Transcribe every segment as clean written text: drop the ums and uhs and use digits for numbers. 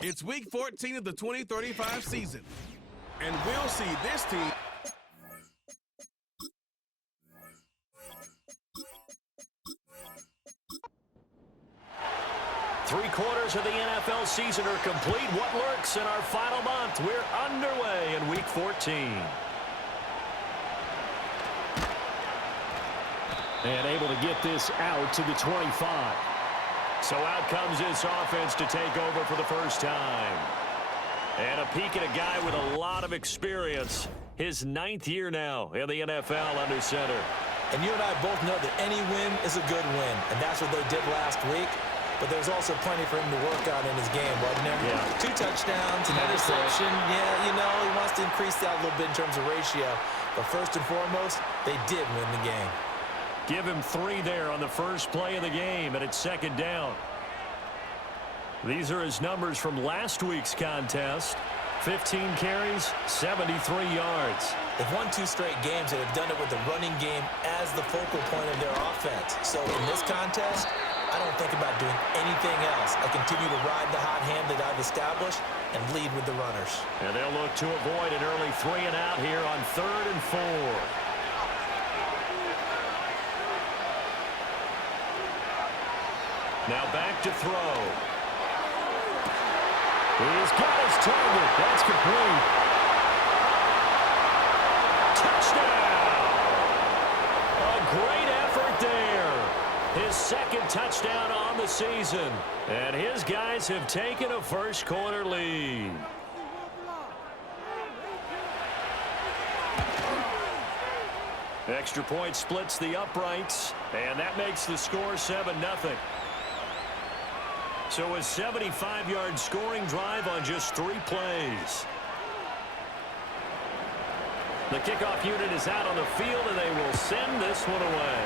It's week 14 of the 2035 season, and we'll see this team. Three-quarters of the NFL season are complete. What lurks in our final month? We're underway in week 14. And able to get this out to the 25. So out comes this offense to take over for the first time. And a peek at a guy with a lot of experience. His 9th year now in the NFL under center. And you and I both know that any win is a good win. And that's what they did last week. But there's also plenty for him to work on in his game, wasn't there? Yeah. 2 touchdowns, an interception. Yeah, you know, he wants to increase that a little bit in terms of ratio. But first and foremost, they did win the game. Give him 3 there on the first play of the game, and it's 2nd down. These are his numbers from last week's contest. 15 carries, 73 yards. They've won 2 straight games and have done it with the running game as the focal point of their offense. So in this contest, I don't think about doing anything else. I continue to ride the hot hand that I've established and lead with the runners. And they'll look to avoid an early 3 and out here on 3rd and 4. Now back to throw. He's got his target. That's complete. Touchdown! A great effort there. His 2nd touchdown on the season. And his guys have taken a first-quarter lead. Extra point splits the uprights, and that makes the score 7-0. So a 75-yard scoring drive on just 3 plays. The kickoff unit is out on the field, and they will send this one away.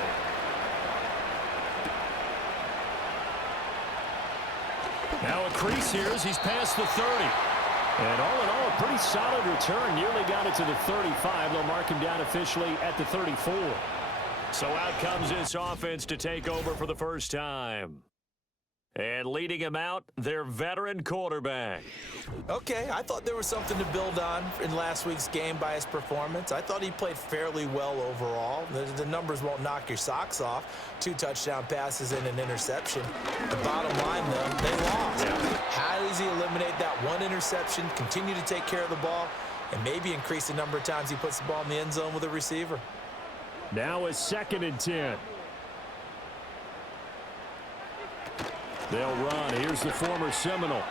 Now a crease here as he's past the 30. And all in all, a pretty solid return. Nearly got it to the 35. They'll mark him down officially at the 34. So out comes this offense to take over for the first time. And leading him out, their veteran quarterback. Okay, I thought there was something to build on in last week's game by his performance. I thought he played fairly well overall. The numbers won't knock your socks off. 2 touchdown passes and an interception. The bottom line, though, they lost. Yeah. How does he eliminate that 1 interception, continue to take care of the ball, and maybe increase the number of times he puts the ball in the end zone with a receiver? Now a 2nd and 10. They'll run. Here's the former Seminole.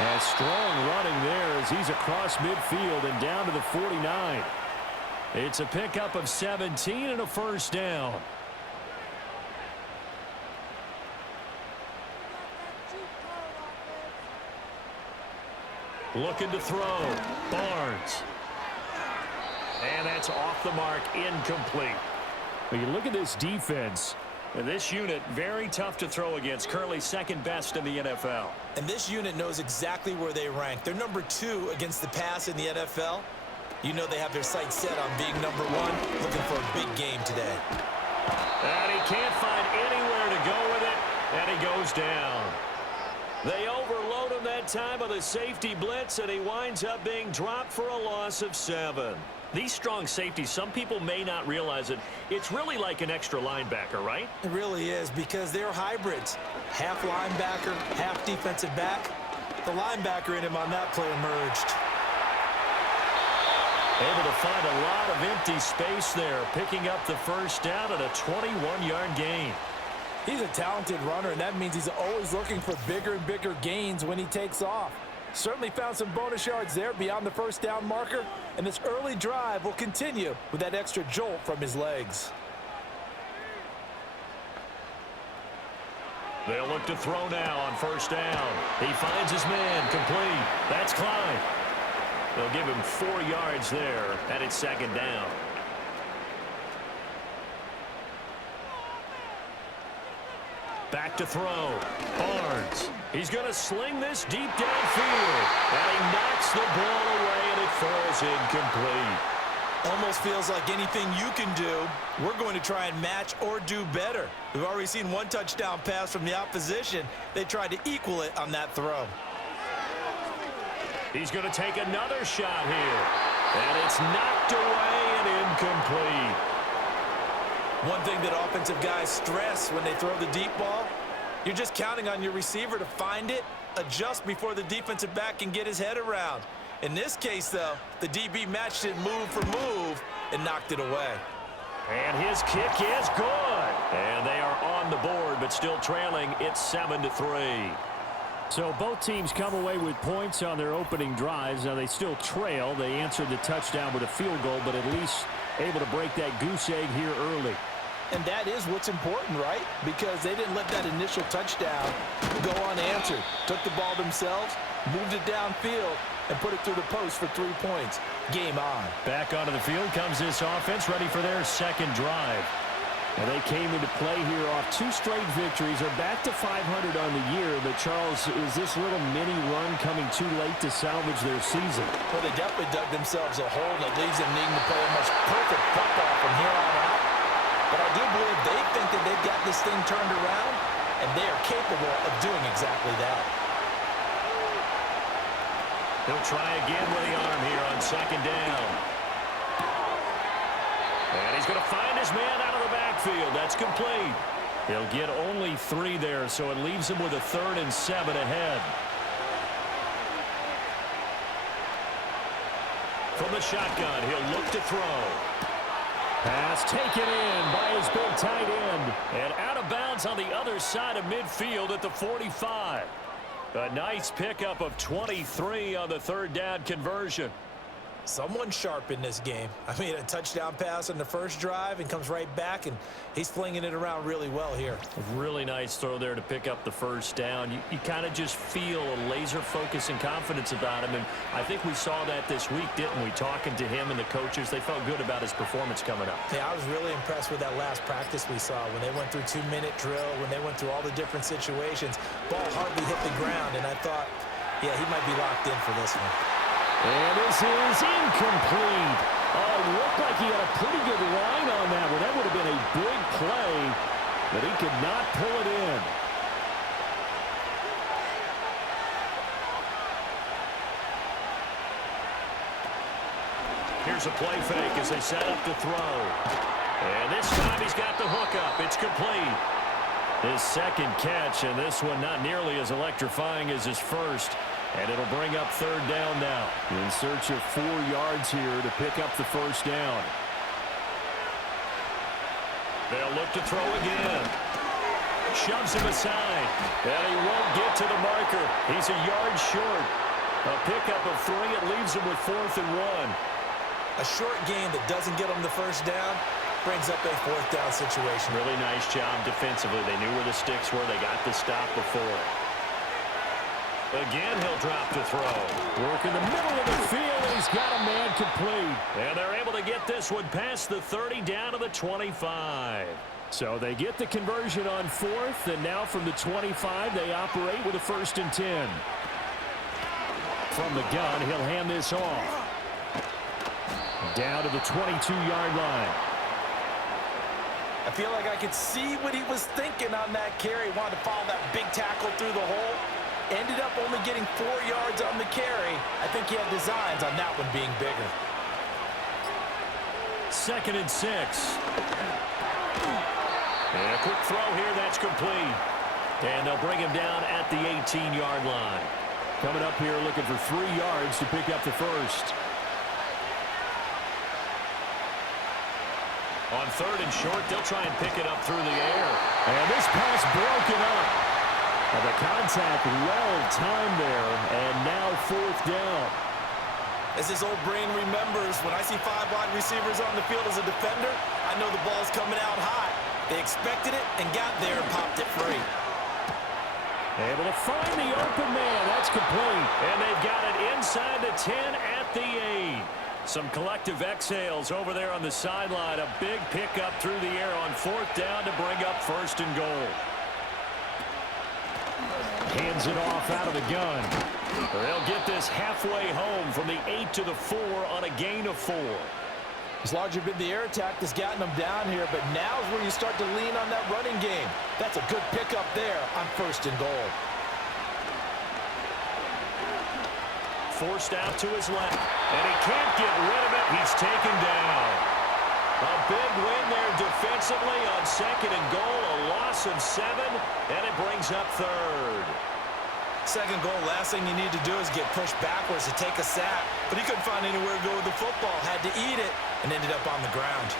And strong running there as he's across midfield and down to the 49. It's a pickup of 17 and a first down. Looking to throw. Barnes. And that's off the mark, incomplete. When you look at this defense, and this unit, very tough to throw against. Currently 2nd best in the NFL. And this unit knows exactly where they rank. They're number 2 against the pass in the NFL. You know they have their sights set on being number 1, looking for a big game today. And he can't find anywhere to go with it, and he goes down. They overload him that time on the safety blitz, and he winds up being dropped for a loss of 7. These strong safeties, some people may not realize it. It's really like an extra linebacker, right? It really is, because they're hybrids. Half linebacker, half defensive back. The linebacker in him on that play emerged. Able to find a lot of empty space there, picking up the first down at a 21-yard gain. He's a talented runner, and that means he's always looking for bigger and bigger gains when he takes off. Certainly found some bonus yards there beyond the first down marker, and this early drive will continue with that extra jolt from his legs. They'll look to throw now on first down. He finds his man, complete. That's Klein. They'll give him 4 yards there, and it's 2nd down. Back to throw. Barnes. He's going to sling this deep downfield. And he knocks the ball away, and it falls incomplete. Almost feels like anything you can do, we're going to try and match or do better. We've already seen one touchdown pass from the opposition. They tried to equal it on that throw. He's going to take another shot here. And it's knocked away and incomplete. One thing that offensive guys stress when they throw the deep ball, you're just counting on your receiver to find it, adjust before the defensive back can get his head around. In this case, though, the DB matched it move for move and knocked it away. And his kick is good. And they are on the board, but still trailing. It's 7-3. So both teams come away with points on their opening drives. Now they still trail. They answered the touchdown with a field goal, but at least able to break that goose egg here early. And that is what's important, right? Because they didn't let that initial touchdown go unanswered. Took the ball themselves, moved it downfield, and put it through the post for 3 points. Game on. Back onto the field comes this offense, ready for their second drive. And they came into play here off 2 straight victories. They're back to 500 on the year. But, Charles, is this little mini run coming too late to salvage their season? Well, they definitely dug themselves a hole that leaves them needing to play almost perfect football from here on out. But I do believe they think that they've got this thing turned around, and they are capable of doing exactly that. He'll try again with the arm here on second down. And he's going to find his man out of the backfield. That's complete. He'll get only 3 there, so it leaves him with a 3rd and 7 ahead. From the shotgun, he'll look to throw. Pass taken in by his big tight end. And out of bounds on the other side of midfield at the 45. A nice pickup of 23 on the 3rd down conversion. Someone sharp in this game. I mean, a touchdown pass on the first drive and comes right back, and he's flinging it around really well here. A really nice throw there to pick up the first down. You kind of just feel a laser focus and confidence about him, and I think we saw that this week, didn't we? Talking to him and the coaches, they felt good about his performance coming up. Yeah, I was really impressed with that last practice we saw when they went through 2-minute drill, when they went through all the different situations. Ball hardly hit the ground, and I thought, yeah, he might be locked in for this one. And this is incomplete. Oh, it looked like he had a pretty good line on that one. That would have been a big play, but he could not pull it in. Here's a play fake as they set up to throw. And this time he's got the hook up. It's complete. His second catch, and this one not nearly as electrifying as his first. And it'll bring up 3rd down now. In search of 4 yards here to pick up the first down. They'll look to throw again. Shoves him aside. And he won't get to the marker. He's a yard short. A pickup of 3. It leaves him with 4th and 1. A short gain that doesn't get him the first down brings up a 4th down situation. Really nice job defensively. They knew where the sticks were. They got the stop before. Again, he'll drop to throw. Work in the middle of the field, and he's got a man complete. And they're able to get this one past the 30 down to the 25. So they get the conversion on 4th, and now from the 25, they operate with a 1st and 10. From the gun, he'll hand this off. Down to the 22-yard line. I feel like I could see what he was thinking on that carry. Wanted to follow that big tackle through the hole. Ended up only getting 4 yards on the carry. I think he had designs on that one being bigger. 2nd and 6. And a quick throw here. That's complete. And they'll bring him down at the 18-yard line. Coming up here looking for 3 yards to pick up the first. On 3rd and short, they'll try and pick it up through the air. And this pass broken up. And the contact well-timed there, and now 4th down. As his old brain remembers, when I see 5 wide receivers on the field as a defender, I know the ball's coming out hot. They expected it and got there and popped it free. Able to find the open man. That's complete. And they've got it inside the 10 at the 8. Some collective exhales over there on the sideline. A big pickup through the air on 4th down to bring up 1st and goal. Hands it off out of the gun. They'll get this halfway home from the 8 to the 4 on a gain of 4. It's largely been the air attack that's gotten them down here, but now is where you start to lean on that running game. That's a good pickup there on 1st and goal. Forced out to his left, and he can't get rid of it. He's taken down. A big win there defensively on 2nd and goal, a loss of 7, and it brings up 3rd. 2nd goal, last thing you need to do is get pushed backwards to take a sack. But he couldn't find anywhere to go with the football, had to eat it, and ended up on the ground.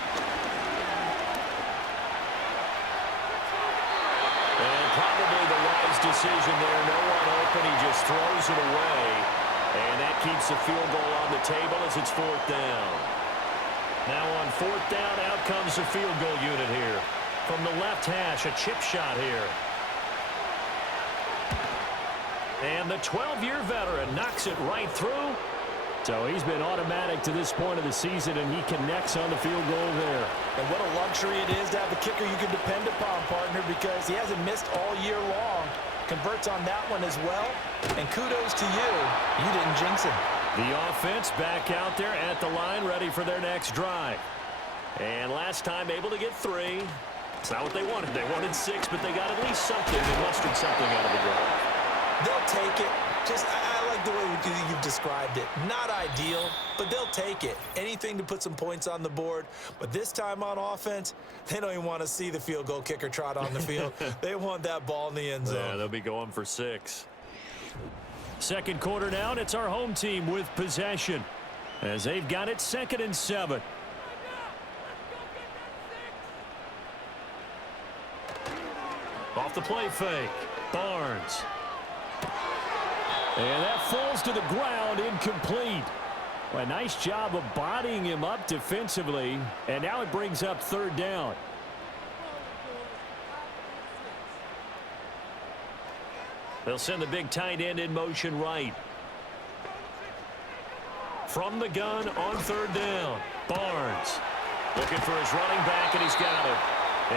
And probably the wise decision there. No one open, he just throws it away. And that keeps the field goal on the table as it's 4th down. Now on 4th down, out comes the field goal unit here. From the left hash, a chip shot here. And the 12-year veteran knocks it right through. So he's been automatic to this point of the season, and he connects on the field goal there. And what a luxury it is to have a kicker you can depend upon, partner, because he hasn't missed all year long. Converts on that one as well. And kudos to you. You didn't jinx him. The offense back out there at the line, ready for their next drive. And last time able to get 3. It's not what they wanted. They wanted 6, but they got at least something. They mustered something out of the drive. They'll take it. I like the way you've described it. Not ideal, but they'll take it. Anything to put some points on the board. But this time on offense, they don't even want to see the field goal kicker trot on the field. They want that ball in the end zone. Yeah, they'll be going for 6. 2nd quarter now, and it's our home team with possession as they've got it 2nd and 7. Off the play fake. Barnes. And that falls to the ground, incomplete. A nice job of bodying him up defensively, and now it brings up 3rd down. They'll send the big tight end in motion right. From the gun on 3rd down, Barnes looking for his running back, and he's got him.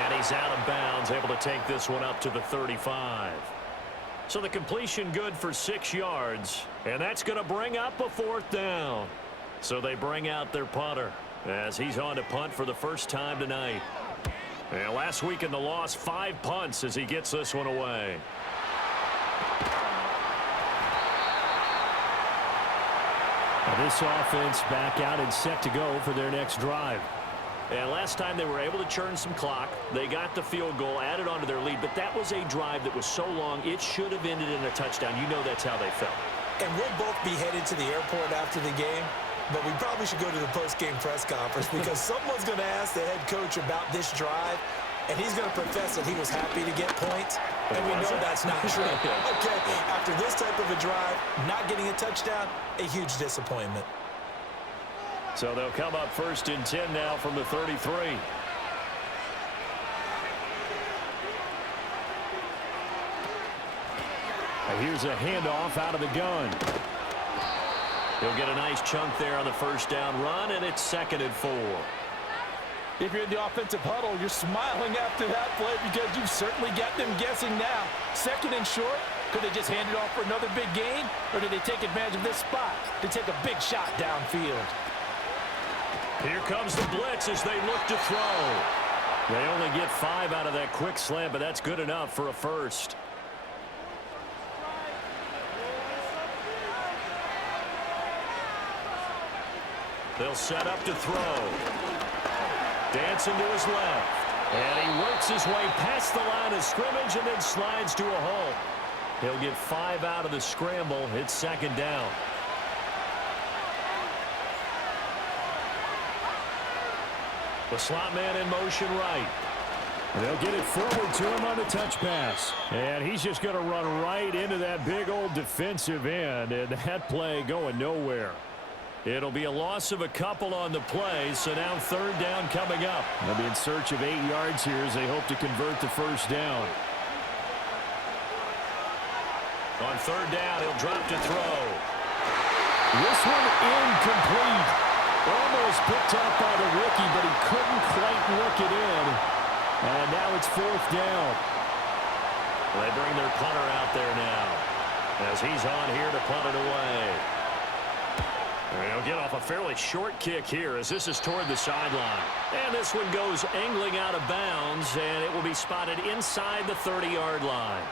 And he's out of bounds, able to take this one up to the 35. So the completion good for 6 yards, and that's going to bring up a 4th down. So they bring out their punter as he's on to punt for the first time tonight. And last week in the loss, 5 punts as he gets this one away. Now this offense back out and set to go for their next drive. And last time they were able to churn some clock. They got the field goal, added on to their lead, but that was a drive that was so long, it should have ended in a touchdown. You know that's how they felt. And we'll both be headed to the airport after the game, but we probably should go to the post-game press conference because someone's going to ask the head coach about this drive, and he's going to profess that he was happy to get points, and we know that's not true. Okay, after this type of a drive, not getting a touchdown, a huge disappointment. So they'll come up 1st and 10 now from the 33. And here's a handoff out of the gun. He'll get a nice chunk there on the 1st down run, and it's 2nd and 4. If you're in the offensive huddle, you're smiling after that play because you've certainly got them guessing now. 2nd and short, could they just hand it off for another big gain, or did they take advantage of this spot to take a big shot downfield? Here comes the blitz as they look to throw. They only get 5 out of that quick slant, but that's good enough for a first. They'll set up to throw. Dancing to his left. And he works his way past the line of scrimmage and then slides to a halt. He'll get 5 out of the scramble. It's 2nd down. The slot man in motion right. They'll get it forward to him on the touch pass. And he's just going to run right into that big old defensive end. And that play going nowhere. It'll be a loss of a couple on the play. So now 3rd down coming up. They'll be in search of 8 yards here as they hope to convert the 1st down. On 3rd down, he'll drop to throw. This one incomplete. Almost picked up by the rookie, but he couldn't quite work it in. And now it's 4th down. They bring their punter out there now as he's on here to punt it away. He'll get off a fairly short kick here as this is toward the sideline. And this one goes angling out of bounds, and it will be spotted inside the 30-yard line.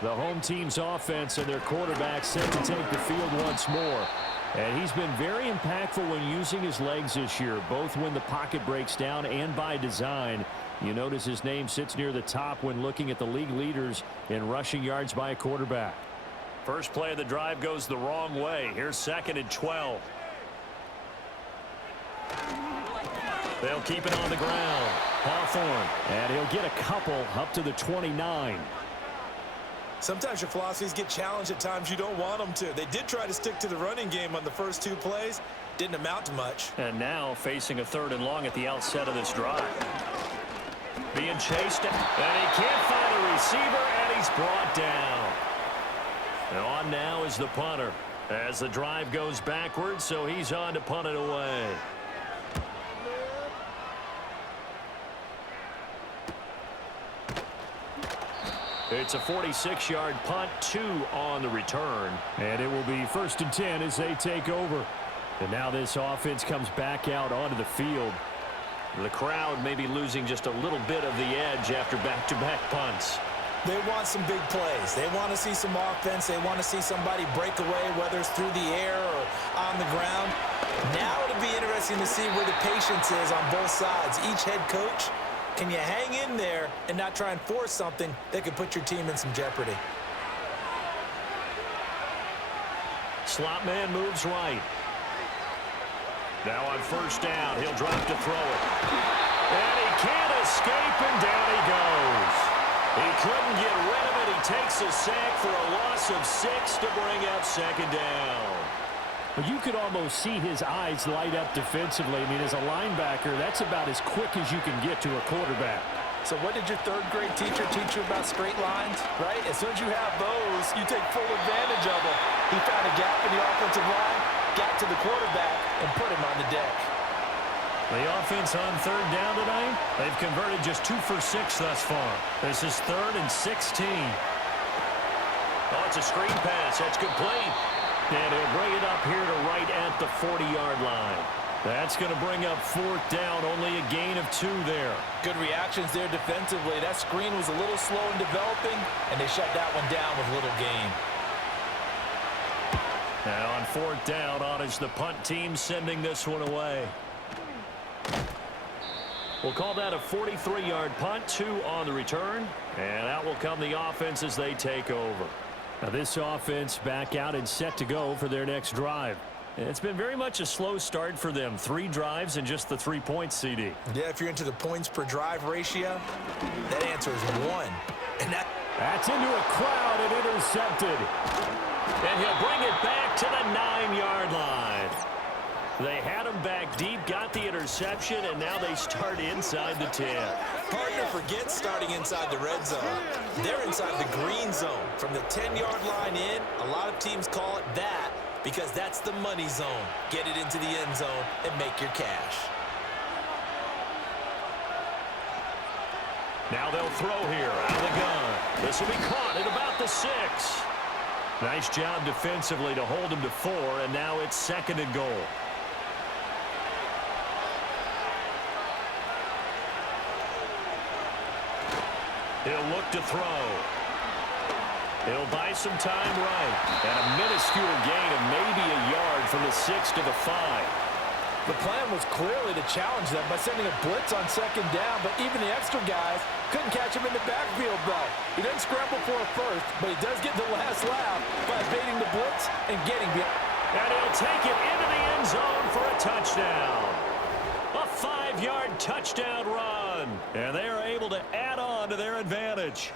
The home team's offense and their quarterback set to take the field once more. And he's been very impactful when using his legs this year, both when the pocket breaks down and by design. You notice his name sits near the top when looking at the league leaders in rushing yards by a quarterback. First play of the drive goes the wrong way. Here's 2nd and 12. They'll keep it on the ground. Hawthorne. And he'll get a couple up to the 29. Sometimes your philosophies get challenged at times you don't want them to. They did try to stick to the running game on the first 2 plays. Didn't amount to much. And now facing a 3rd and long at the outset of this drive. Being chased, and he can't find a receiver, and he's brought down. And on now is the punter as the drive goes backwards, so he's on to punt it away. It's a 46-yard punt, 2 on the return. And it will be 1st and 10 as they take over. And now this offense comes back out onto the field. The crowd may be losing just a little bit of the edge after back-to-back punts. They want some big plays. They want to see some offense. They want to see somebody break away, whether it's through the air or on the ground. Now it'll be interesting to see where the patience is on both sides. Each head coach, can you hang in there and not try and force something that could put your team in some jeopardy? Slot man moves right. Now on 1st down, he'll drop to throw it. And he can't escape, and down he goes. He couldn't get rid of it. He takes a sack for a loss of 6 to bring up 2nd down. But you could almost see his eyes light up defensively. I mean, as a linebacker, that's about as quick as you can get to a quarterback. So what did your 3rd grade teacher teach you about straight lines, right? As soon as you have those, you take full advantage of them. He found a gap in the offensive line, got to the quarterback, and put him on the deck. The offense on 3rd down tonight, they've converted just 2 for 6 thus far. This is 3rd and 16. Oh, it's a screen pass. That's complete. And he'll bring it up here to right at the 40-yard line. That's going to bring up 4th down, only a gain of 2 there. Good reactions there defensively. That screen was a little slow in developing, and they shut that one down with little gain. Now on 4th down, on is the punt team sending this one away. We'll call that a 43-yard punt, 2 on the return. And out will come the offense as they take over. Now this offense back out and set to go for their next drive. It's been very much a slow start for them. 3 drives and just the 3 points, CD. Yeah, if you're into the points per drive ratio, that answer is 1. And that's into a crowd and intercepted. And he'll bring it back to the 9-yard line. They had him back deep, got the interception, and now they start inside the 10. Hard to forget starting inside the red zone. They're inside the green zone. From the 10-yard line in, a lot of teams call it that because that's the money zone. Get it into the end zone and make your cash. Now they'll throw here out of the gun. This will be caught at about the 6. Nice job defensively to hold him to 4, and now it's 2nd and goal. He'll look to throw. He'll buy some time right. And a minuscule gain of maybe a yard from the 6 to the 5. The plan was clearly to challenge them by sending a blitz on 2nd down, but even the extra guys couldn't catch him in the backfield, though. He doesn't scramble for a first, but he does get the last laugh by evading the blitz and getting the... And he'll take it into the end zone for a touchdown. A 5-yard touchdown run. And they are able to add on to their advantage.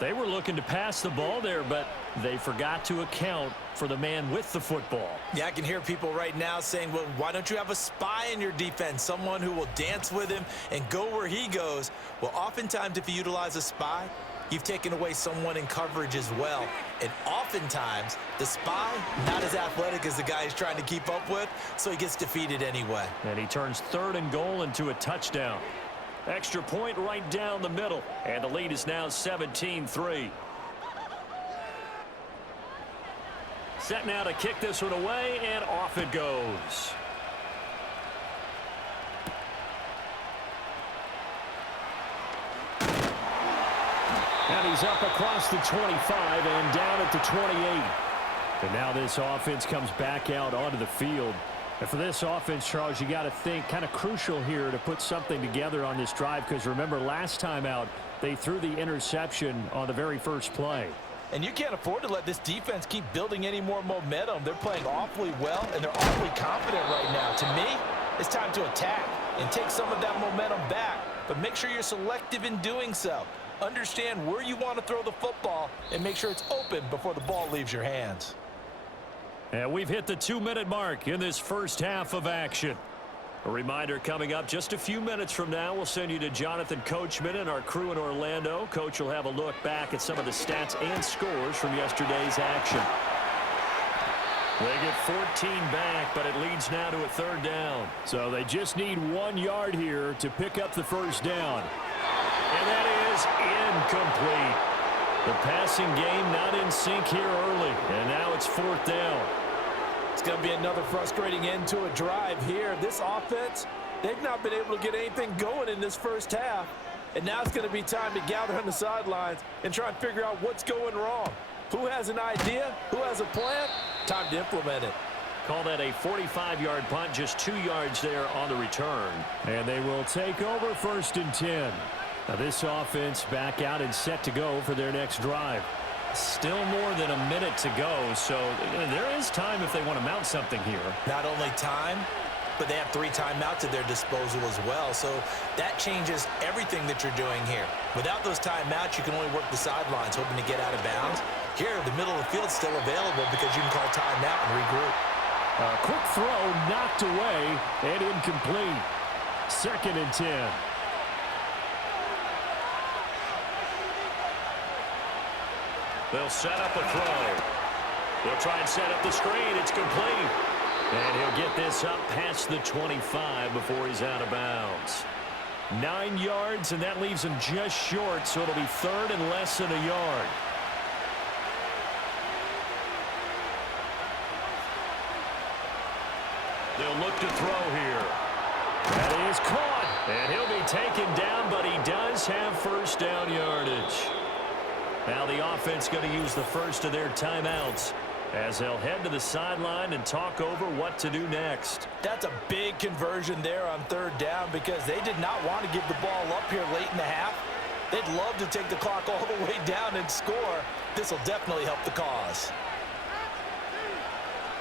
They were looking to pass the ball there, but they forgot to account for the man with the football. Yeah, I can hear people right now saying, well, why don't you have a spy in your defense, someone who will dance with him and go where he goes? Well, oftentimes if you utilize a spy, you've taken away someone in coverage as well. And oftentimes, the spy, not as athletic as the guy he's trying to keep up with, so he gets defeated anyway. And he turns 3rd and goal into a touchdown. Extra point right down the middle. And the lead is now 17-3. Set now to kick this one away, and off it goes. And he's up across the 25 and down at the 28. And now this offense comes back out onto the field. And for this offense, Charles, you got to think kind of crucial here to put something together on this drive, because remember last time out they threw the interception on the very first play. And you can't afford to let this defense keep building any more momentum. They're playing awfully well, and they're awfully confident right now. To me, it's time to attack and take some of that momentum back. But make sure you're selective in doing so. Understand where you want to throw the football and make sure it's open before the ball leaves your hands. And we've hit the 2-minute mark in this first half of action. A reminder coming up just a few minutes from now, we'll send you to Jonathan Coachman and our crew in Orlando. Coach will have a look back at some of the stats and scores from yesterday's action. They get 14 back, but it leads now to a third down. So they just need 1 yard here to pick up the first down. And that is incomplete. The passing game not in sync here early, and now it's 4th down. It's going to be another frustrating end to a drive here. This offense, they've not been able to get anything going in this first half. And now it's going to be time to gather on the sidelines and try and figure out what's going wrong. Who has an idea? Who has a plan? Time to implement it. Call that a 45-yard punt, just 2 yards there on the return. And they will take over 1st and 10. Now this offense back out and set to go for their next drive. Still more than a minute to go, so there is time if they want to mount something here. Not only time, but they have 3 timeouts at their disposal as well. So that changes everything that you're doing here. Without those timeouts, you can only work the sidelines, hoping to get out of bounds. Here, the middle of the field is still available because you can call timeout and regroup. A quick throw knocked away and incomplete. 2nd and 10. They'll set up a throw. They'll try and set up the screen. It's complete. And he'll get this up past the 25 before he's out of bounds. 9 yards, and that leaves him just short, so it'll be 3rd and less than a yard. They'll look to throw here. That is caught. And he'll be taken down, but he does have first down yardage. Now the offense going to use the first of their timeouts as they'll head to the sideline and talk over what to do next. That's a big conversion there on 3rd down because they did not want to give the ball up here late in the half. They'd love to take the clock all the way down and score. This will definitely help the cause.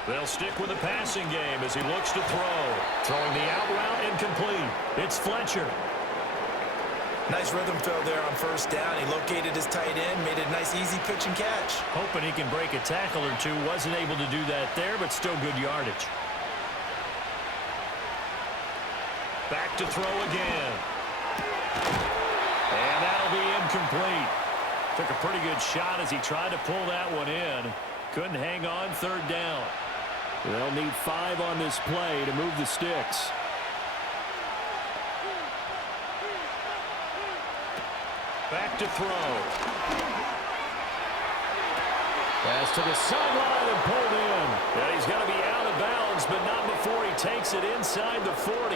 They'll stick with the passing game as he looks to throw. Throwing the out route incomplete. It's Fletcher. Nice rhythm throw there on 1st down. He located his tight end, made it a nice easy pitch and catch. Hoping he can break a tackle or two. Wasn't able to do that there, but still good yardage. Back to throw again. And that'll be incomplete. Took a pretty good shot as he tried to pull that one in. Couldn't hang on 3rd down. They'll need 5 on this play to move the sticks. Back to throw. Pass to the sideline and pulled in. Yeah, he's got to be out of bounds, but not before he takes it inside the 40.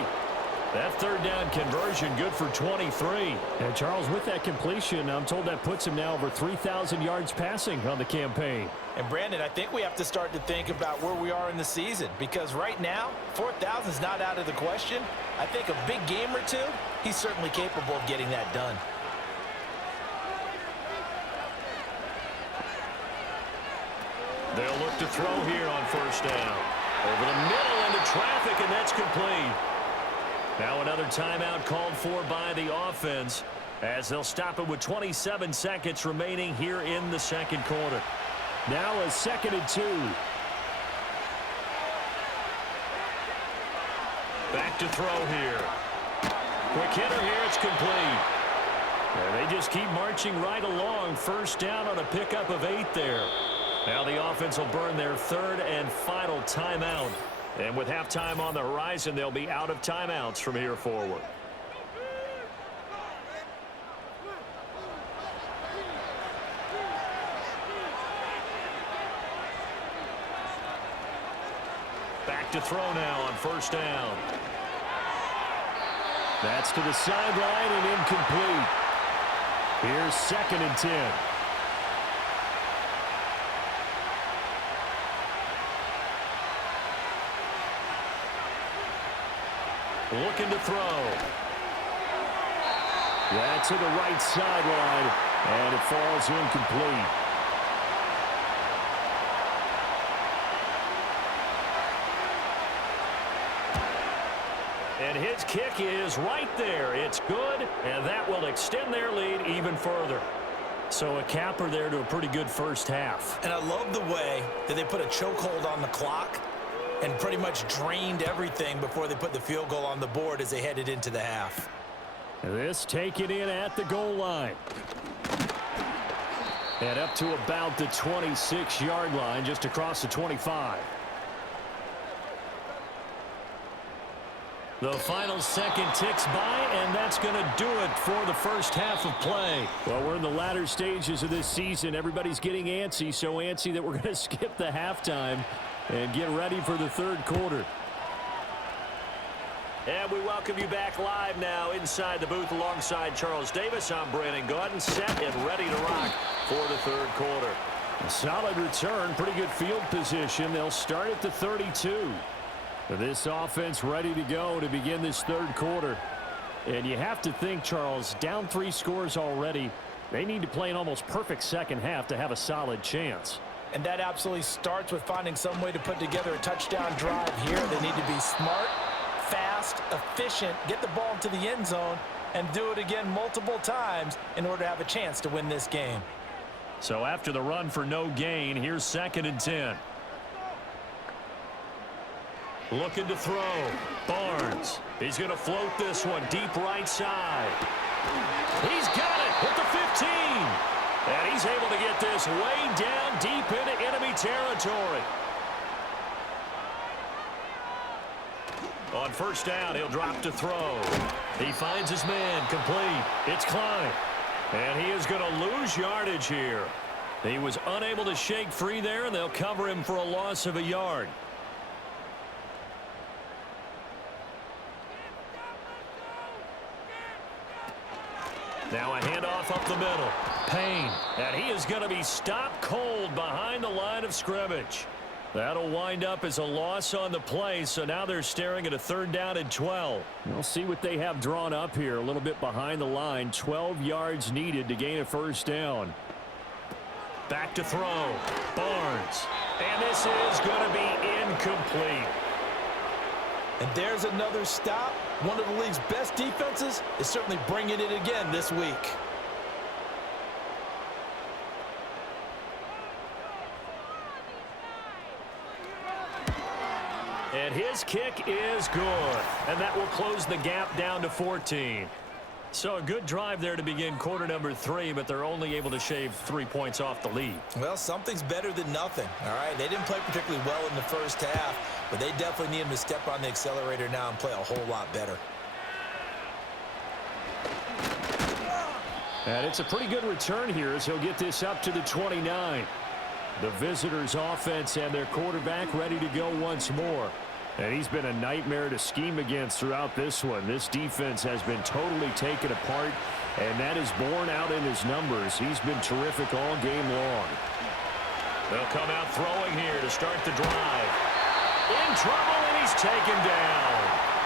That 3rd down conversion good for 23. And Charles, with that completion, I'm told that puts him now over 3,000 yards passing on the campaign. And Brandon, I think we have to start to think about where we are in the season because right now, 4,000 is not out of the question. I think a big game or two, he's certainly capable of getting that done. They'll look to throw here on 1st down. Over the middle into traffic, and that's complete. Now another timeout called for by the offense as they'll stop it with 27 seconds remaining here in the 2nd quarter. Now a 2nd and 2. Back to throw here. Quick hitter here, it's complete. And they just keep marching right along. 1st down on a pickup of 8 there. Now the offense will burn their 3rd and final timeout. And with halftime on the horizon, they'll be out of timeouts from here forward. to throw now on first down. That's to the sideline and incomplete. Here's 2nd and 10. Looking to throw. That's to the right sideline, and it falls incomplete. And his kick is right there. It's good, and that will extend their lead even further. So a capper there to a pretty good first half. And I love the way that they put a chokehold on the clock and pretty much drained everything before they put the field goal on the board as they headed into the half. This taken in at the goal line. And up to about the 26-yard line, just across the 25. The final second ticks by, and that's going to do it for the first half of play. Well, we're in the latter stages of this season. Everybody's getting antsy, so antsy that we're going to skip the halftime and get ready for the third quarter. And we welcome you back live now inside the booth alongside Charles Davis. I'm Brandon Gaudin, set and ready to rock for the third quarter. A solid return, pretty good field position. They'll start at the 32. This offense ready to go to begin this third quarter. And you have to think, Charles, down 3 scores already. They need to play an almost perfect second half to have a solid chance. And that absolutely starts with finding some way to put together a touchdown drive here. They need to be smart, fast, efficient, get the ball into the end zone, and do it again multiple times in order to have a chance to win this game. So after the run for no gain, here's 2nd and 10. Looking to throw. Barnes. He's going to float this one deep right side. He's got it at the 15. And he's able to get this way down deep into enemy territory. On first down, he'll drop to throw. He finds his man complete. It's Klein. And he is going to lose yardage here. He was unable to shake free there, and they'll cover him for a loss of a yard. Now a handoff up the middle. Payne. And he is going to be stopped cold behind the line of scrimmage. That'll wind up as a loss on the play, so now they're staring at a 3rd down and 12. We'll see what they have drawn up here. A little bit behind the line. 12 yards needed to gain a first down. Back to throw. Barnes. And this is going to be incomplete. And there's another stop. One of the league's best defenses is certainly bringing it again this week. And his kick is good. And that will close the gap down to 14. So a good drive there to begin quarter number 3, but they're only able to shave 3 points off the lead. Well, something's better than nothing, all right? They didn't play particularly well in the first half, but they definitely need him to step on the accelerator now and play a whole lot better. And it's a pretty good return here as he'll get this up to the 29. The visitors' offense and their quarterback ready to go once more. And he's been a nightmare to scheme against throughout this one. This defense has been totally taken apart, and that is borne out in his numbers. He's been terrific all game long. They'll come out throwing here to start the drive. In trouble, and he's taken down.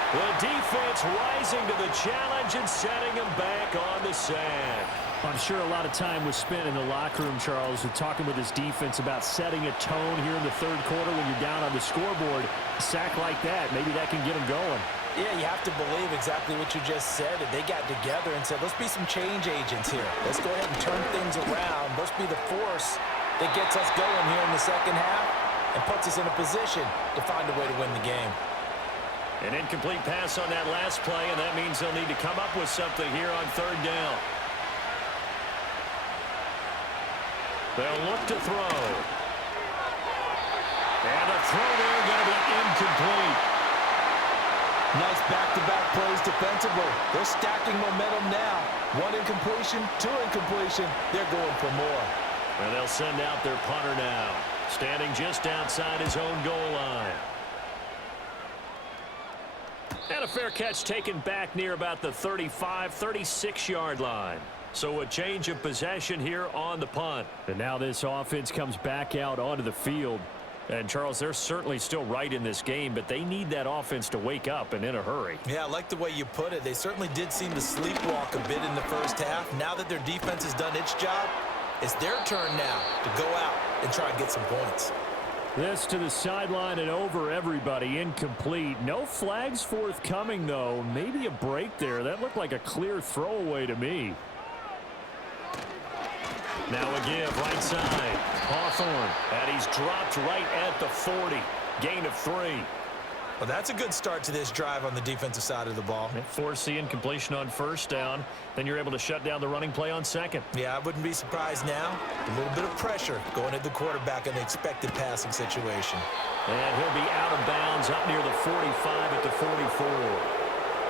The defense rising to the challenge and setting him back on the sand. I'm sure a lot of time was spent in the locker room, Charles, with talking with his defense about setting a tone here in the third quarter when you're down on the scoreboard. A sack like that, maybe that can get him going. Yeah, you have to believe exactly what you just said. They got together and said, let's be some change agents here. Let's go ahead and turn things around. Let's be the force that gets us going here in the second half and puts us in a position to find a way to win the game. An incomplete pass on that last play, and that means they'll need to come up with something here on 3rd down. They'll look to throw. And a throw there going to be incomplete. Nice back-to-back plays defensively. They're stacking momentum now. 1 incompletion, 2 incompletion. They're going for more. And they'll send out their punter now, standing just outside his own goal line. And a fair catch taken back near about the 35, 36-yard line. So a change of possession here on the punt. And now this offense comes back out onto the field. And, Charles, they're certainly still right in this game, but they need that offense to wake up and in a hurry. Yeah, I like the way you put it. They certainly did seem to sleepwalk a bit in the first half. Now that their defense has done its job, it's their turn now to go out and try and get some points. This to the sideline and over everybody. Incomplete. No flags forthcoming, though. Maybe a break there. That looked like a clear throwaway to me. Now a give, right side. Hawthorne, and he's dropped right at the 40. Gain of 3. Well, that's a good start to this drive on the defensive side of the ball. Force the incompletion on first down. Then you're able to shut down the running play on second. Yeah, I wouldn't be surprised now. A little bit of pressure going at the quarterback in the expected passing situation. And he'll be out of bounds up near the 45 at the 44.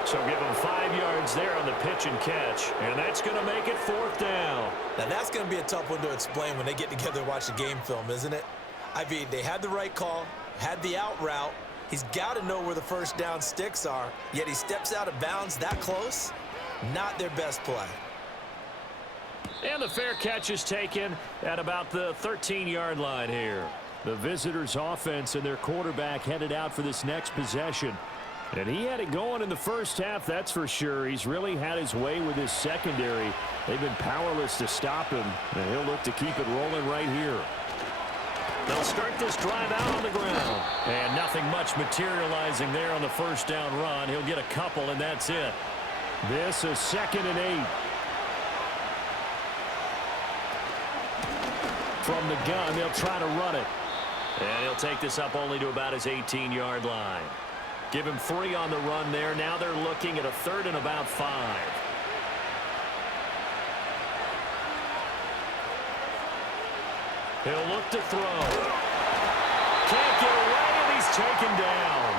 So give him 5 yards there on the pitch and catch. And that's going to make it 4th down. Now, that's going to be a tough one to explain when they get together and watch the game film, isn't it? I mean, they had the right call, had the out route. He's got to know where the first down sticks are, yet he steps out of bounds that close. Not their best play. And the fair catch is taken at about the 13-yard line here. The visitors' offense and their quarterback headed out for this next possession. And he had it going in the first half, that's for sure. He's really had his way with his secondary. They've been powerless to stop him, and he'll look to keep it rolling right here. They'll start this drive out on the ground. And nothing much materializing there on the first down run. He'll get a couple, and that's it. This is 2nd and 8. From the gun, they'll try to run it. And he'll take this up only to about his 18-yard line. Give him 3 on the run there. Now they're looking at a 3rd and about 5. He'll look to throw. Can't get away, and he's taken down.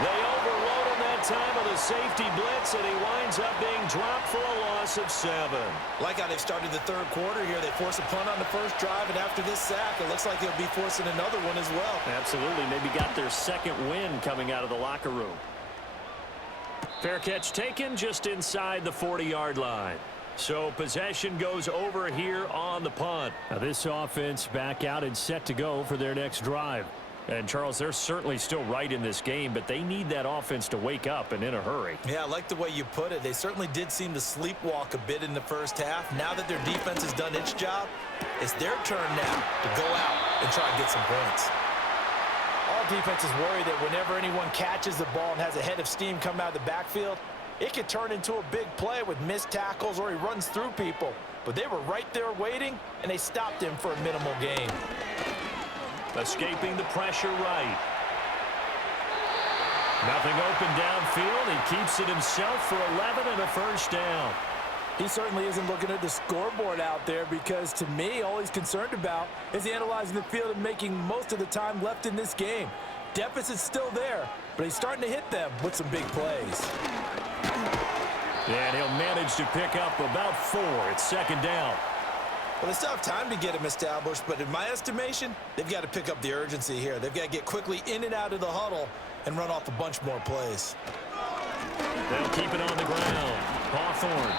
They overload him that time with a safety blitz, and he winds up being dropped for a loss of 7. Like how they've started the third quarter here. They force a punt on the first drive, and after this sack, it looks like they'll be forcing another one as well. Absolutely. Maybe got their second win coming out of the locker room. Fair catch taken just inside the 40-yard line. So possession goes over here on the punt. Now this offense back out and set to go for their next drive. And, Charles, they're certainly still right in this game, but they need that offense to wake up and in a hurry. Yeah, I like the way you put it. They certainly did seem to sleepwalk a bit in the first half. Now that their defense has done its job, it's their turn now to go out and try and get some points. All defenses worry that whenever anyone catches the ball and has a head of steam come out of the backfield, it could turn into a big play with missed tackles or he runs through people. But they were right there waiting, and they stopped him for a minimal gain. Escaping the pressure right. Nothing open downfield. He keeps it himself for 11 and a first down. He certainly isn't looking at the scoreboard out there because, to me, all he's concerned about is analyzing the field and making most of the time left in this game. Deficit's still there, but he's starting to hit them with some big plays. And he'll manage to pick up about 4. It's 2nd down. Well, they still have time to get him established, but in my estimation, they've got to pick up the urgency here. They've got to get quickly in and out of the huddle and run off a bunch more plays. They'll keep it on the ground. Hawthorne.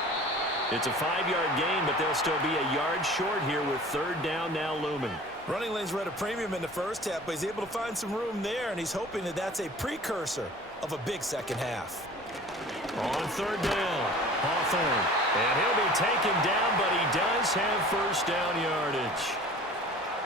It's a 5-yard gain, but they'll still be a yard short here with 3rd down now looming. Running lanes were at a premium in the first half, but he's able to find some room there, and he's hoping that that's a precursor of a big second half. On 3rd down, Hawthorne. And he'll be taken down, but he does have first down yardage.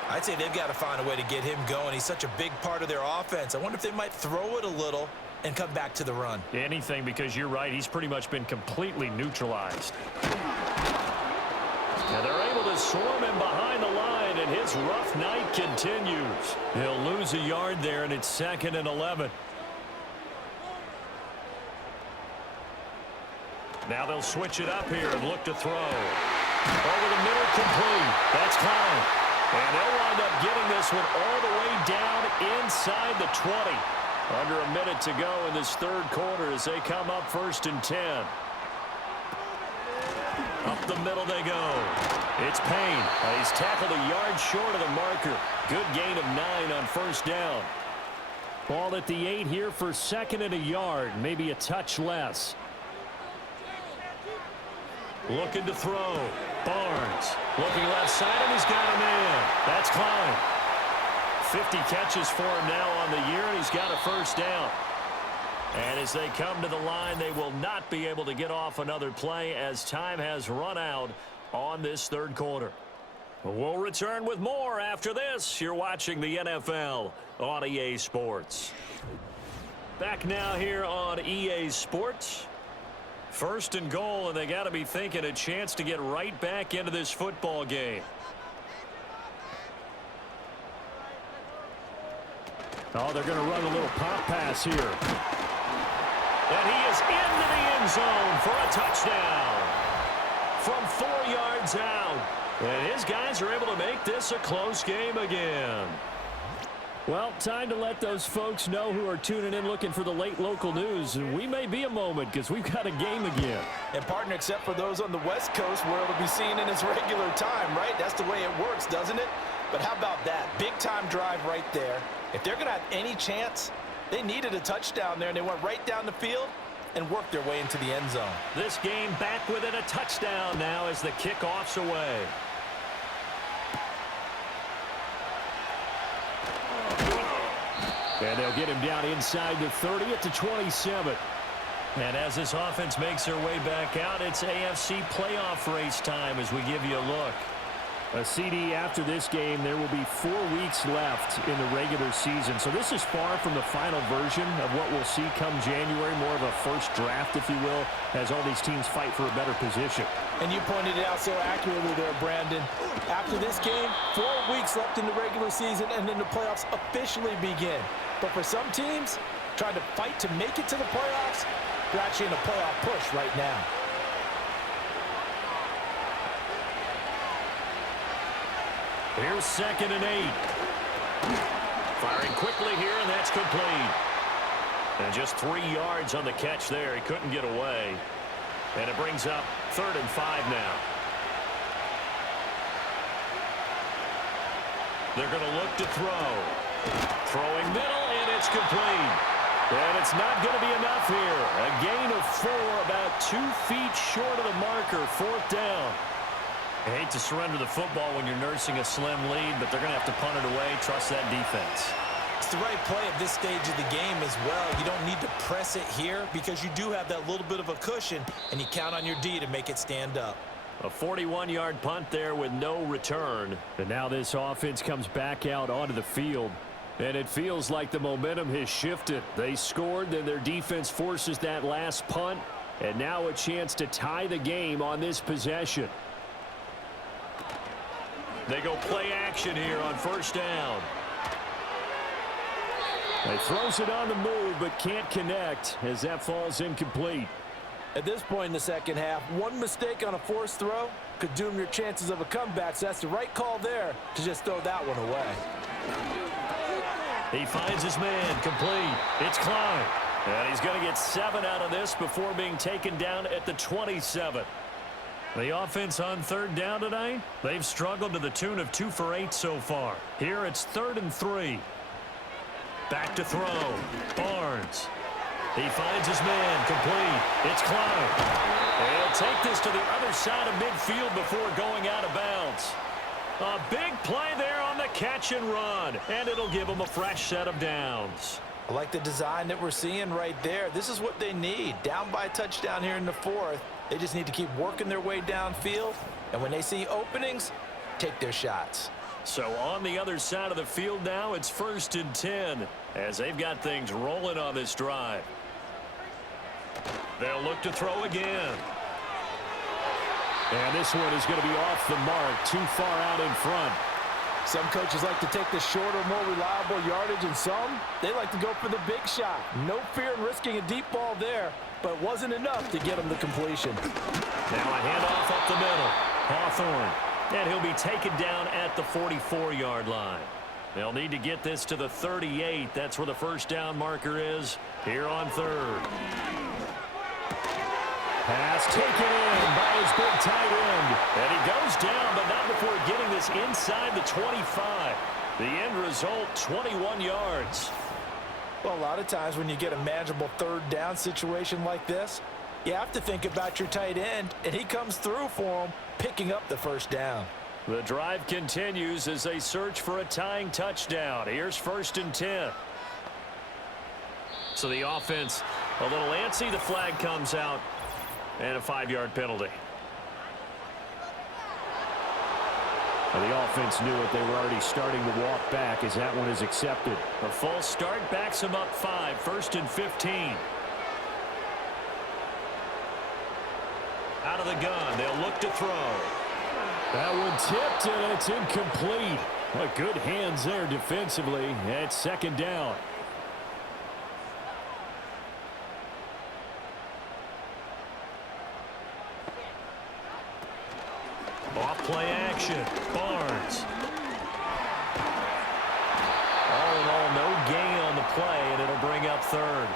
I'd say they've got to find a way to get him going. He's such a big part of their offense. I wonder if they might throw it a little and come back to the run. Anything, because you're right. He's pretty much been completely neutralized. Now they're able to swarm him behind the line, and his rough night continues. He'll lose a yard there, and it's 2nd and 11. Now they'll switch it up here and look to throw. Over the middle, complete. That's Klein. And they'll wind up getting this one all the way down inside the 20. Under a minute to go in this 3rd quarter as they come up 1st and 10. Up the middle they go. It's Payne. He's tackled a yard short of the marker. Good gain of 9 on 1st down. Ball at the 8 here for 2nd and a yard, maybe a touch less. Looking to throw. Barnes looking left side, and he's got a man. That's Klein. 50 catches for him now on the year, and he's got a first down. And as they come to the line, they will not be able to get off another play as time has run out on this third quarter. We'll return with more after this. You're watching the NFL on EA Sports. Back now here on EA Sports. 1st and goal, and they got to be thinking a chance to get right back into this football game. Oh, they're going to run a little pop pass here. And he is into the end zone for a touchdown from 4 yards out. And his guys are able to make this a close game again. Well, time to let those folks know who are tuning in looking for the late local news. And we may be a moment because we've got a game again. And partner, except for those on the West Coast where it'll be seen in its regular time, right? That's the way it works, doesn't it? But how about that? Big time drive right there. If they're going to have any chance, they needed a touchdown there, and they went right down the field and worked their way into the end zone. This game back within a touchdown now as the kickoff's away. And they'll get him down inside the 30 at the 27. And as this offense makes their way back out, it's AFC playoff race time as we give you a look. A CD after this game, there will be 4 weeks left in the regular season. So this is far from the final version of what we'll see come January, more of a first draft, if you will, as all these teams fight for a better position. And you pointed it out so accurately there, Brandon. After this game, 4 weeks left in the regular season, and then the playoffs officially begin. But for some teams, trying to fight to make it to the playoffs, they're actually in a playoff push right now. Here's 2nd and 8. Firing quickly here, and that's complete. And just 3 yards on the catch there. He couldn't get away. And it brings up 3rd and 5 now. They're going to look to throw. Throwing middle, and it's complete. And it's not going to be enough here. A gain of 4, about 2 feet short of the marker. 4th down. I hate to surrender the football when you're nursing a slim lead, but they're going to have to punt it away. Trust that defense. It's the right play at this stage of the game as well. You don't need to press it here because you do have that little bit of a cushion, and you count on your D to make it stand up. A 41-yard punt there with no return. And now this offense comes back out onto the field. And it feels like the momentum has shifted. They scored, then their defense forces that last punt. And now a chance to tie the game on this possession. They go play action here on 1st down. He throws it on the move, but can't connect as that falls incomplete. At this point in the second half, one mistake on a forced throw could doom your chances of a comeback, so that's the right call there to just throw that one away. He finds his man, complete. It's Klein. And he's going to get 7 out of this before being taken down at the 27. The offense on 3rd down tonight, they've struggled to the tune of 2 for 8 so far. Here it's 3rd and 3. Back to throw. Barnes. He finds his man, complete. It's Klein. He'll take this to the other side of midfield before going out of bounds. A big play there on the catch and run, and it'll give them a fresh set of downs. I like the design that we're seeing right there. This is what they need. Down by a touchdown here in the 4th. They just need to keep working their way downfield, and when they see openings, take their shots. So on the other side of the field now, it's 1st and 10 as they've got things rolling on this drive. They'll look to throw again. And this one is going to be off the mark, too far out in front. Some coaches like to take the shorter, more reliable yardage, and some, they like to go for the big shot. No fear in risking a deep ball there, but it wasn't enough to get him the completion. Now a handoff up the middle. Hawthorne. And he'll be taken down at the 44-yard line. They'll need to get this to the 38. That's where the 1st down marker is here on 3rd. Pass taken in by his big tight end. And he goes down, but not before getting this inside the 25. The end result, 21 yards. Well, a lot of times when you get a manageable third down situation like this, you have to think about your tight end, and he comes through for him, picking up the first down. The drive continues as they search for a tying touchdown. Here's 1st and 10. So the offense a little antsy. The flag comes out, and a 5-yard penalty. Well, the offense knew it. They were already starting to walk back as that one is accepted. A false start backs them up 5. 1st and 15. Out of the gun. They'll look to throw. That one tipped, and it's incomplete. Well, good hands there defensively. It's 2nd down. Off-play action. Barnes. All in all, no gain on the play, and it'll bring up 3rd.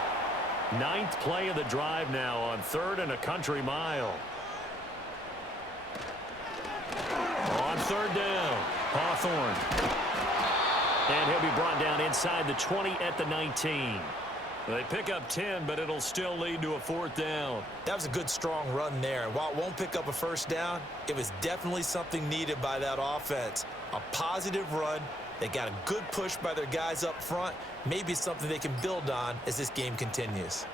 9th play of the drive now on 3rd and a country mile. On 3rd down, Hawthorne. And he'll be brought down inside the 20 at the 19. They pick up 10, but it'll still lead to a 4th down. That was a good, strong run there. And while it won't pick up a first down, it was definitely something needed by that offense. A positive run. They got a good push by their guys up front. Maybe something they can build on as this game continues.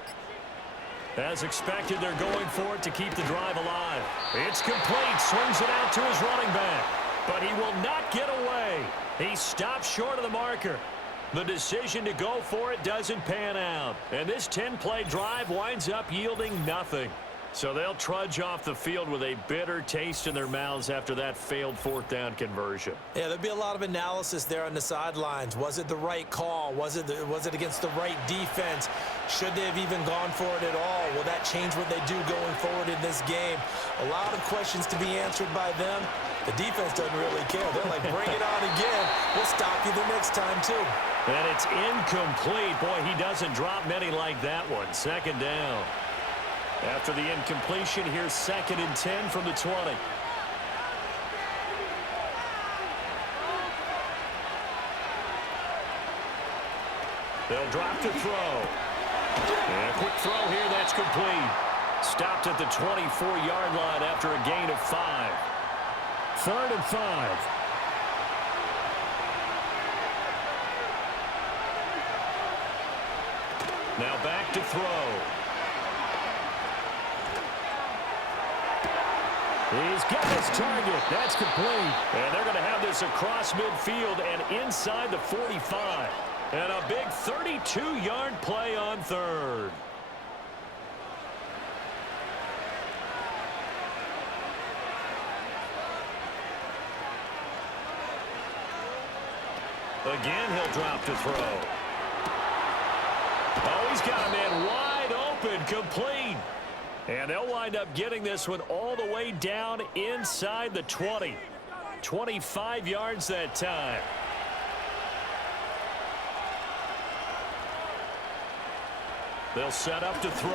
As expected, they're going for it to keep the drive alive. It's complete. Swings it out to his running back. But he will not get away. He stops short of the marker. The decision to go for it doesn't pan out. And this 10-play drive winds up yielding nothing. So they'll trudge off the field with a bitter taste in their mouths after that failed 4th down conversion. Yeah, there'll be a lot of analysis there on the sidelines. Was it the right call? Was it against the right defense? Should they have even gone for it at all? Will that change what they do going forward in this game? A lot of questions to be answered by them. The defense doesn't really care. They're like, bring it on again. We'll stop you the next time, too. And it's incomplete. Boy, he doesn't drop many like that one. 2nd down. After the incompletion, here's 2nd and 10 from the 20. They'll drop to throw. And a quick throw here, that's complete. Stopped at the 24-yard line after a gain of 5. 3rd and 5. Now back to throw. He's got his target. That's complete. And they're going to have this across midfield and inside the 45. And a big 32-yard play on 3rd. Again, he'll drop to throw. Oh, he's got a man wide open, complete. And they'll wind up getting this one all the way down inside the 20. 25 yards that time. They'll set up to throw.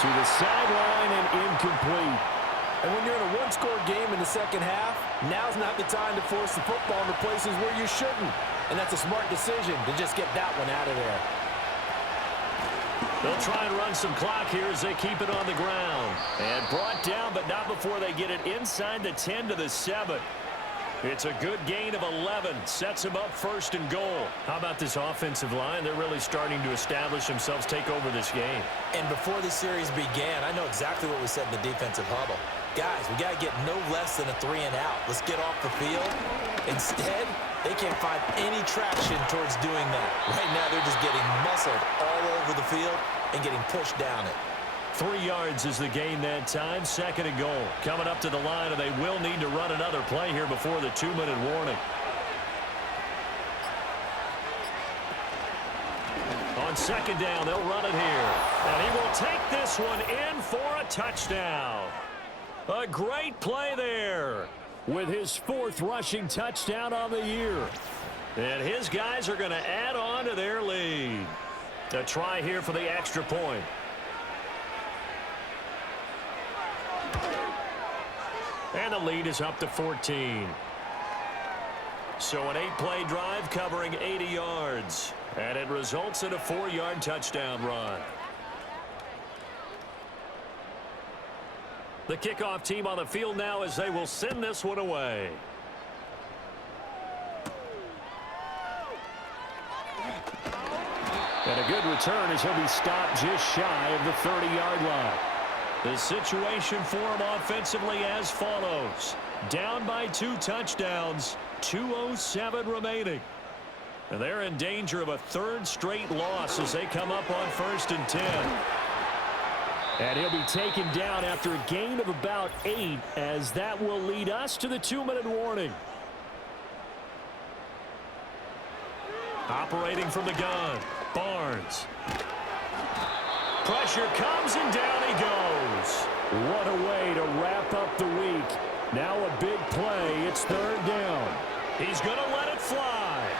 To the sideline and incomplete. And when you're in a one-score game in the second half, now's not the time to force the football into places where you shouldn't. And that's a smart decision to just get that one out of there. They'll try and run some clock here as they keep it on the ground. And brought down, but not before they get it inside the 10 to the 7. It's a good gain of 11. Sets them up 1st and goal. How about this offensive line? They're really starting to establish themselves, take over this game. And before the series began, I know exactly what we said in the defensive huddle. Guys, we got to get no less than a 3 and out. Let's get off the field. Instead, they can't find any traction towards doing that. Right now, they're just getting muscled all over the field and getting pushed down it. 3 yards is the gain that time. 2nd and goal. Coming up to the line, and they will need to run another play here before the 2-minute warning. On 2nd down, they'll run it here. And he will take this one in for a touchdown. A great play there. With his 4th rushing touchdown on the year. And his guys are going to add on to their lead. A try here for the extra point. And the lead is up to 14. So an 8-play drive covering 80 yards. And it results in a 4-yard touchdown run. The kickoff team on the field now as they will send this one away. And a good return as he'll be stopped just shy of the 30-yard line. The situation for him offensively as follows. Down by 2 touchdowns, 2:07 remaining. And they're in danger of a 3rd straight loss as they come up on 1st and 10. And he'll be taken down after a gain of about 8, as that will lead us to the 2-minute warning. Operating from the gun, Barnes. Pressure comes and down he goes. What a way to wrap up the week. Now a big play. It's 3rd down. He's going to let it fly.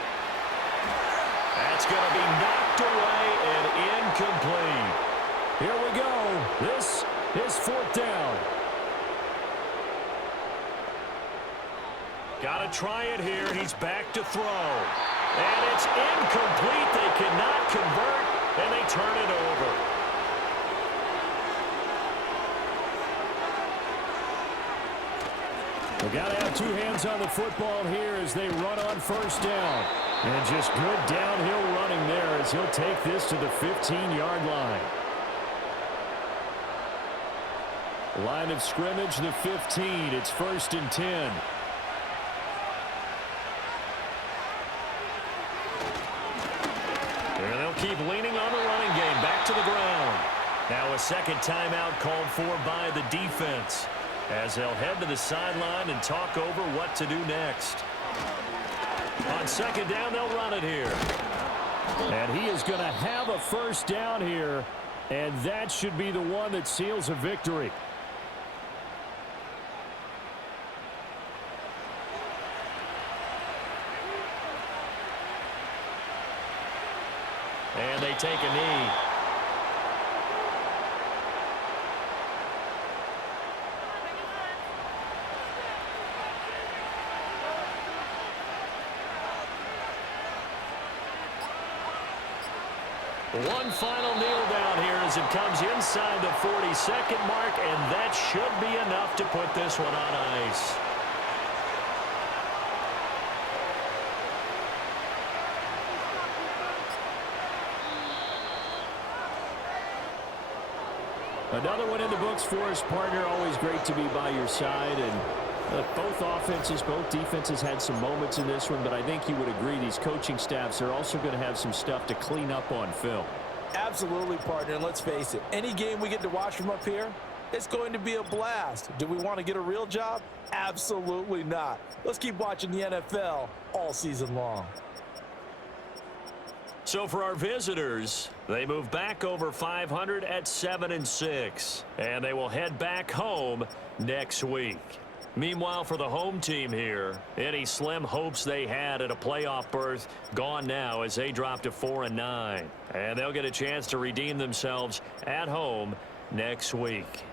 That's going to be knocked away and incomplete. Here we go. This is 4th down. Got to try it here. He's back to throw. And it's incomplete. They cannot convert, and they turn it over. They got to have 2 hands on the football here as they run on 1st down. And just good downhill running there as he'll take this to the 15-yard line. Line of scrimmage, the 15. It's 1st and 10. And they'll keep leaning on the running game. Back to the ground. Now a second timeout called for by the defense, as they'll head to the sideline and talk over what to do next. On 2nd down, they'll run it here. And he is going to have a 1st down here, and that should be the one that seals a victory. And they take a knee. One final kneel down here as it comes inside the 40-second mark, and that should be enough to put this one on ice. Another one in the books for us, partner. Always great to be by your side. And both offenses, both defenses had some moments in this one, but I think you would agree these coaching staffs are also going to have some stuff to clean up on film. Absolutely, partner. And let's face it, any game we get to watch from up here, it's going to be a blast. Do we want to get a real job? Absolutely not. Let's keep watching the NFL all season long. So for our visitors, they move back over 500 at 7-6, and they will head back home next week. Meanwhile, for the home team here, any slim hopes they had at a playoff berth gone now as they drop to 4-9, and they'll get a chance to redeem themselves at home next week.